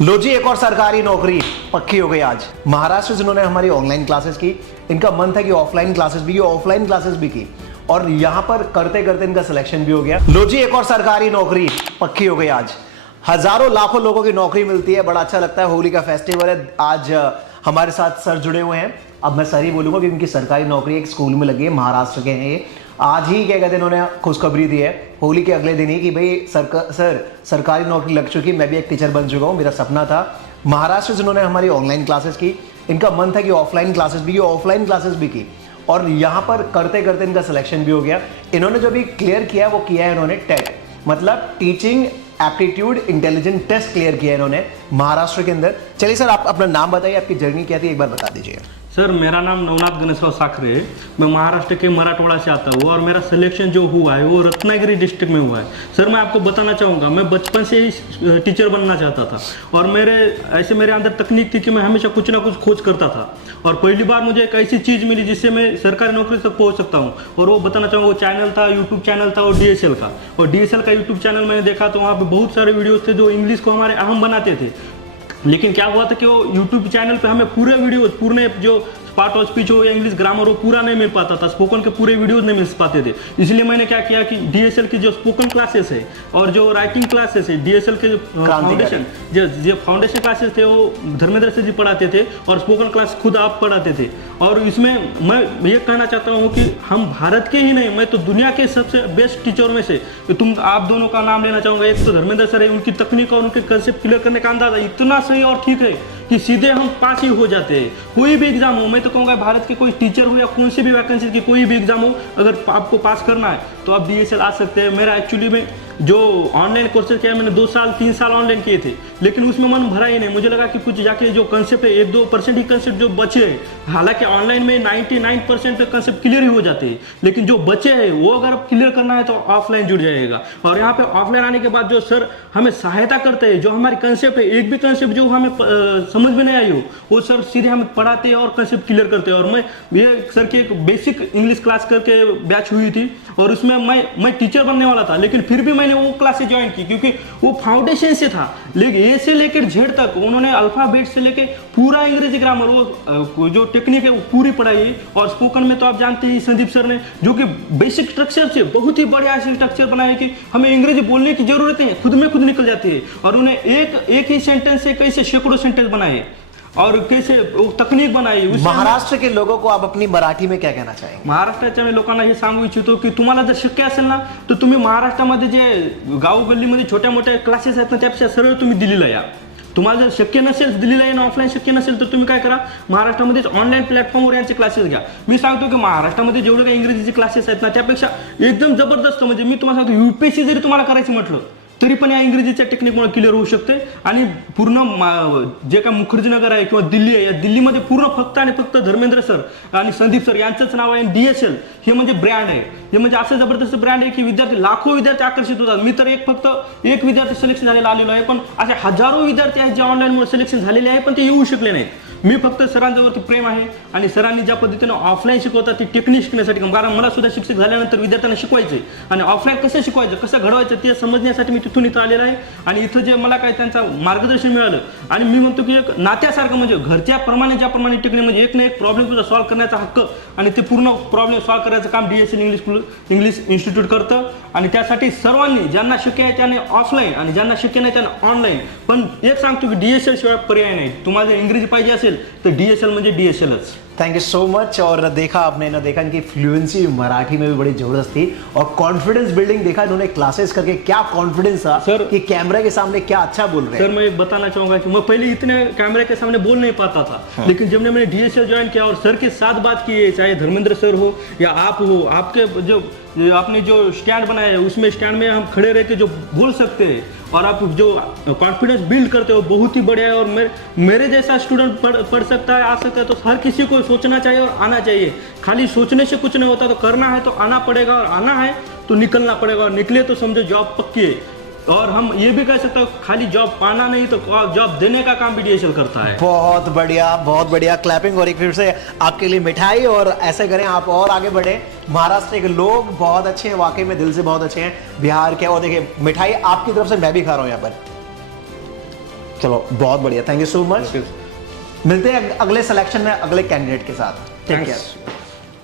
लो जी, एक और सरकारी नौकरी पक्की हो गई आज। महाराष्ट्र से जिन्होंने हमारी ऑनलाइन क्लासेस की, इनका मन था कि ऑफलाइन क्लासेस भी की, ऑफलाइन क्लासेस भी की, और यहां पर करते करते इनका सिलेक्शन भी हो गया। लो जी, एक और सरकारी नौकरी पक्की हो गई आज। हजारों लाखों लोगों की नौकरी मिलती है, बड़ा अच्छा लगता है। होली का फेस्टिवल है आज। हमारे साथ सर जुड़े हुए हैं। अब मैं सर ही बोलूंगा कि उनकी सरकारी नौकरी एक स्कूल में लगी है, महाराष्ट्र के हैं ये। आज ही क्या कहते हैं, इन्होंने खुशखबरी दी है होली के अगले दिन ही कि भाई सर सरकारी नौकरी लग चुकी, मैं भी एक टीचर बन चुका हूँ, मेरा सपना था। महाराष्ट्र से जिन्होंने हमारी ऑनलाइन क्लासेस की, इनका मन था कि ऑफलाइन क्लासेस भी की, ऑफलाइन क्लासेस भी की, और यहाँ पर करते करते इनका सिलेक्शन भी हो गया। इन्होंने जो भी क्लियर किया वो किया है इन्होंने टेट, मतलब teaching aptitude intelligent test clear किया है इन्होंने महाराष्ट्र के अंदर। चलिए सर, आप अपना नाम बताइए, आपकी जर्नी क्या थी, एक बार बता दीजिए। सर, मेरा नाम नवनाथ गणेशराव साखरे है। मैं महाराष्ट्र के मराठवाड़ा से आता हूँ और मेरा सिलेक्शन जो हुआ है वो रत्नागिरी डिस्ट्रिक्ट में हुआ है। सर, मैं आपको बताना चाहूँगा, मैं बचपन से ही टीचर बनना चाहता था और मेरे अंदर तकनीक थी कि मैं हमेशा कुछ ना कुछ खोज करता था। और पहली बार मुझे एक ऐसी चीज़ मिली जिससे मैं सरकारी नौकरी तक पहुँच सकता हूँ, और वो बताना चाहूँगा वो चैनल था, यूट्यूब चैनल था, और DSL का। और DSL का यूट्यूब चैनल मैंने देखा तो वहाँ पर बहुत सारे वीडियोज़ थे जो इंग्लिश को हमारे अहम बनाते थे। लेकिन क्या हुआ था कि वो यूट्यूब चैनल पे हमें पूरे जो पार्ट ऑफ स्पीच हो या इंग्लिश ग्रामर हो पूरा नहीं मिल पाता था, स्पोकन के पूरे वीडियोस नहीं मिल पाते थे। इसलिए मैंने क्या किया कि DSL की जो स्पोकन क्लासेस है और जो राइटिंग क्लासेस है, DSL के जो फाउंडेशन क्लासेस थे वो धर्मेंद्र सर जी पढ़ाते थे और स्पोकन क्लास खुद आप पढ़ाते थे। और इसमें मैं ये कहना चाहता हूँ कि हम भारत के ही नहीं, मैं तो दुनिया के सबसे बेस्ट टीचर में से आप दोनों का नाम लेना चाहूँगा। एक तो धर्मेंद्र सर है, उनकी तकनीक और उनके कंसेप्ट क्लियर करने का अंदाजा इतना सही और ठीक है कि सीधे हम पास ही हो जाते हैं। कोई भी एग्जाम हो, मैं तो कहूँगा भारत के कोई टीचर हो या कौन सी भी वैकेंसी की कोई भी एग्जाम हो, अगर आपको पास करना है तो आप DSL आ सकते हैं। मेरा एक्चुअली में जो ऑनलाइन कोर्सेज किया मैंने 2-3 साल ऑनलाइन किए थे, लेकिन उसमें मन भरा ही नहीं। मुझे लगा कि कुछ जाके जो कंसेप्ट है 1-2% ही कंसेप्ट जो बचे हैं, हालांकि ऑनलाइन में 99% पे कंसेप्ट क्लियर ही हो जाते हैं, लेकिन जो बचे हैं वो अगर क्लियर करना है तो ऑफलाइन जुड़ जाएगा। और यहाँ पे ऑफलाइन आने के बाद जो सर हमें सहायता करते हैं, जो हमारी कंसेप्ट है, एक भी कंसेप्ट जो हमें समझ में नहीं आई हो वो सर सीधे हमें पढ़ाते हैं और कंसेप्ट क्लियर करते हैं। और मैं ये सर की एक बेसिक इंग्लिश क्लास करके बैच हुई थी और उसमें मैं टीचर बनने वाला था, लेकिन फिर भी मैंने वो क्लासेस ज्वाइन की क्योंकि वो फाउंडेशन से था। लेकिन A से लेकर Z तक उन्होंने अल्फाबेट से लेकर पूरा अंग्रेजी ग्रामर, वो जो टेक्निक है वो पूरी पढ़ाई। और स्पोकन में तो आप जानते हैं संदीप सर ने जो कि बेसिक स्ट्रक्चर से बहुत ही बढ़िया स्ट्रक्चर बनाया कि हमें अंग्रेजी बोलने की जरूरत है, खुद में खुद निकल जाती है। और उन्हें एक ही सेंटेंस से कैसे सैकड़ों सेंटेंस बनाए और कैसे तकनीक बनाई। महाराष्ट्र के लोगों को आप अपनी मराठी में क्या कहना चाहेंगे? महाराष्ट्राच्या मी लोकांना हे सांगू इच्छितो की तुम्हाला जर शक्य असेल ना तर तुम्ही महाराष्ट्रामध्ये जे गाव गल्लीमध्ये छोट्या मोठ्या क्लासेस आहेत ना त्यापेक्षा सरळ तुम्ही दिल्लीला या। तुम्हाला जर शक्य नसेल दिल्लीला येणं, ऑफलाईन शक्य नसेल तर तुम्ही काय करा, महाराष्ट्रामध्येच ऑनलाईन प्लॅटफॉर्मवर यांचे क्लासेस घ्या। मी सांगतो की महाराष्ट्रामध्ये जेवढे काही इंग्रजीचे क्लासेस आहेत ना त्यापेक्षा एकदम जबरदस्त, म्हणजे मी तुम्हाला सांगतो UPSC जरी तुम्हाला करायचं म्हटलं तरी पण या इंग्रजीच्या टेक्निकमुळे क्लिअर होऊ शकते। आणि पूर्ण जे काय मुखर्जीनगर आहे किंवा दिल्ली आहे, या दिल्लीमध्ये पूर्ण फक्त आणि फक्त धर्मेंद्र सर आणि संदीप सर यांचंच नाव आहे। DSL हे म्हणजे ब्रँड आहे, हे म्हणजे असं जबरदस्त ब्रँड आहे की लाखो विद्यार्थी आकर्षित होतात। मी तर फक्त एक विद्यार्थी सिलेक्शन झालेला आलेलो आहे, पण असे हजारो विद्यार्थी आहेत जे ऑनलाईनमुळे सिलेक्शन झालेले आहे पण ते येऊ शकले नाहीत। मी फक्त सरांजवळती प्रेम आहे आणि सरांनी ज्या पद्धतीने ऑफलाईन शिकवतात ती टेक्निक शिकण्यासाठी, कारण मला सुद्धा शिक्षक झाल्यानंतर विद्यार्थ्यांना शिकवायचे आणि ऑफलाईन कसं शिकवायचं, कसं घडवायचं ते समजण्यासाठी मी तिथून इथं आलेला आहे। आणि इथं जे मला काय त्यांचा मार्गदर्शन मिळालं आणि मी म्हणतो की एक नात्यासारखं, म्हणजे घरच्या प्रमाणे ज्याप्रमाणे टेक्निक, म्हणजे एक ना एक प्रॉब्लेम तुझा सॉल्व्ह करण्याचा हक्क आणि ते पूर्ण प्रॉब्लेम सॉल्व्ह करायचं काम DSL इंग्लिश इन्स्टिट्यूट करतं। आणि त्यासाठी सर्वांनी ज्यांना शक्य आहे त्याने ऑफलाईन आणि ज्यांना शक्य नाही त्याने ऑनलाईन, पण एक सांगतो की DSL शिवाय पर्याय नाही। तुम्हाला जर इंग्रजी पाहिजे असेल तो DSL म्हणजे DSLच। Thank you so much. और देखा आपने ना, देखा इनकी फ्लुएंसी मराठी में भी बड़ी जबरदस्त थी और कॉन्फिडेंस बिल्डिंग देखा इन्होंने क्लासेस करके, क्या कॉन्फिडेंस था सर कि कैमरे के सामने क्या अच्छा बोल रहे हैं। सर, मैं एक बताना चाहूंगा कि मैं पहले इतने कैमरे के सामने बोल नहीं पाता था, लेकिन जब मैंने DSL ज्वाइन किया और सर के साथ बात की है, चाहे धर्मेंद्र सर हो या आप हो, आपके जो आपने जो स्टैंड बनाया है उसमें स्टैंड में हम खड़े रह के जो बोल सकते हैं और आप जो कॉन्फिडेंस बिल्ड करते हो बहुत ही बढ़िया है। और मेरे जैसा स्टूडेंट पढ़ सकता है, आ सकता है, तो हर किसी को सोचना चाहिए और आना चाहिए। खाली सोचने से कुछ नहीं होता, तो करना है तो आना पड़ेगा और आना है तो निकलना पड़ेगा, और निकले तो समझो जॉब पक्की है। और हम ये भी कह सकते हैं खाली जॉब पाना नहीं तो जॉब देने का काम भी DSL करता है। बहुत बढ़िया क्लैपिंग। और एक फिर से आपके लिए मिठाई, और ऐसे करें आप और आगे बढ़े। महाराष्ट्र के लोग बहुत अच्छे हैं, वाकई में दिल से बहुत अच्छे हैं, बिहार के। और देखिए मिठाई आपकी तरफ से मैं भी खा रहा हूँ यहाँ पर। चलो बहुत बढ़िया, thank you so much. Okay. मिलते हैं अगले सिलेक्शन में अगले कैंडिडेट के साथ। Take Thanks. केयर।